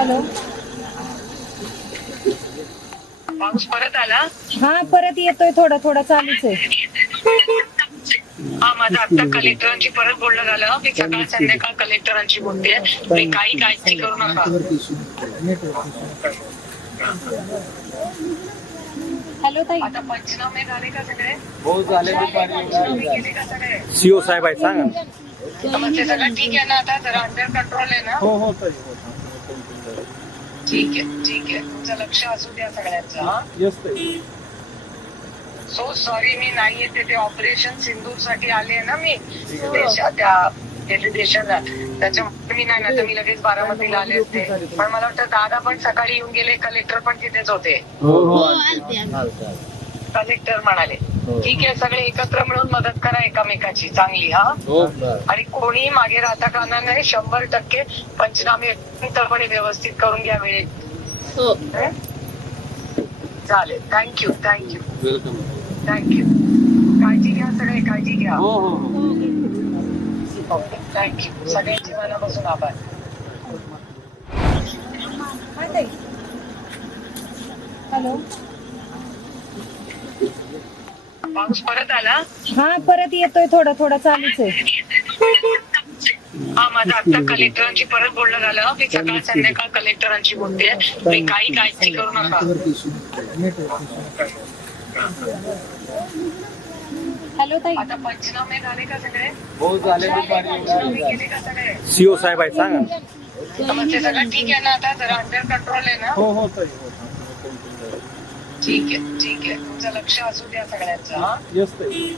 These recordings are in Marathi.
हॅलो. पाऊस परत आला. हा परत येतोय, थोडा थोडा चालूच आहे. हा माझं आता कलेक्टरांची परत बोलणं झालं. मी सकाळ संध्याकाळ कलेक्टरांची बोलतेय. मी काही काळजी करू नका. हॅलो ताई. आता पंचनामे झाले का सगळे? हो झाले. पंचनामे केले का सगळे? सीओ साहेब आहेत, सांगा ना. मग ते सगळं ठीक आहे ना? आता जरा अंडर कंट्रोल आहे ना? हो हो ठीक आहे ठीक आहे. तुमचं लक्ष असू द्या सगळ्यांचं. हा येस ताई. सो सॉरी मी नाही येते. ते ऑपरेशन सिंदूर साठी आले ना मी त्या देशाला. त्याच्यामुळे मी नाही ना, तर मी लगेच बारामतीला आले असते. पण मला वाटतं दादा पण सकाळी येऊन गेले. कलेक्टर पण तिथेच होते. कलेक्टर म्हणाले ठीक आहे, सगळे एकत्र मिळून मदत करा एकामेकाची चांगली. हा आणि कोणी मागे राहता कामा नाही. 100% पंचनामे व्यवस्थित करून घ्या वेळेत. चालेल. Thank you thank you welcome. थँक्यू. काळजी घ्या सगळे, काळजी घ्या. हो हो ओके थँक्यू. सगळ्यांची मनापासून आभार. हा ताई. हॅलो. पाऊस परत आला. हा परत येतोय, थोडा थोडा चालूच आहे. हा माझं आता कलेक्टरांची परत बोलणं झालं. मी सकाळ संध्याकाळ कलेक्टरांची बोलतेय. मी काही काळजी करू नका. हॅलो ताई. आता पंचनामे झाले का सगळे? हो झाले. पंचनामे केले का सगळे? सीओ साहेब आहेत, सांगा ना. मग ते सगळं ठीक आहे ना? आता जरा अंडर कंट्रोल आहे ना? हो हो ताई. ठीक आहे ठीक आहे. तुमचं लक्ष असू द्या सगळ्यांचं. हा येस ताई.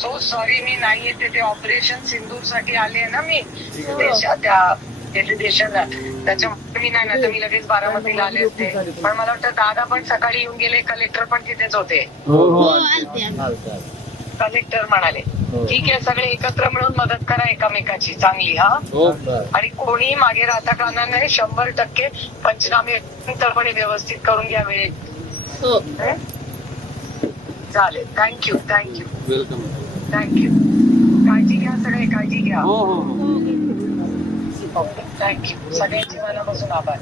सो सॉरी मी नाही येते. ते ऑपरेशन सिंदूर साठी आले ना मी त्या देशाला. त्याच्यामुळे मी नाही ना, तर मी लगेच बारामतीला आले असते. पण मला वाटतं दादा पण सकाळी येऊन गेले. कलेक्टर पण तिथेच होते. कलेक्टर म्हणाले ठीक आहे, सगळे एकत्र मिळून मदत करा एकामेकाची चांगली. हा आणि कोणी मागे राहता कामा नाही. 100% पंचनामे व्यवस्थित करून घ्या वेळेत. चालेल. Thank you thank you welcome. थँक्यू. काळजी घ्या सगळे, काळजी घ्या. हो हो ओके थँक्यू. सगळ्यांची मनापासून आभार.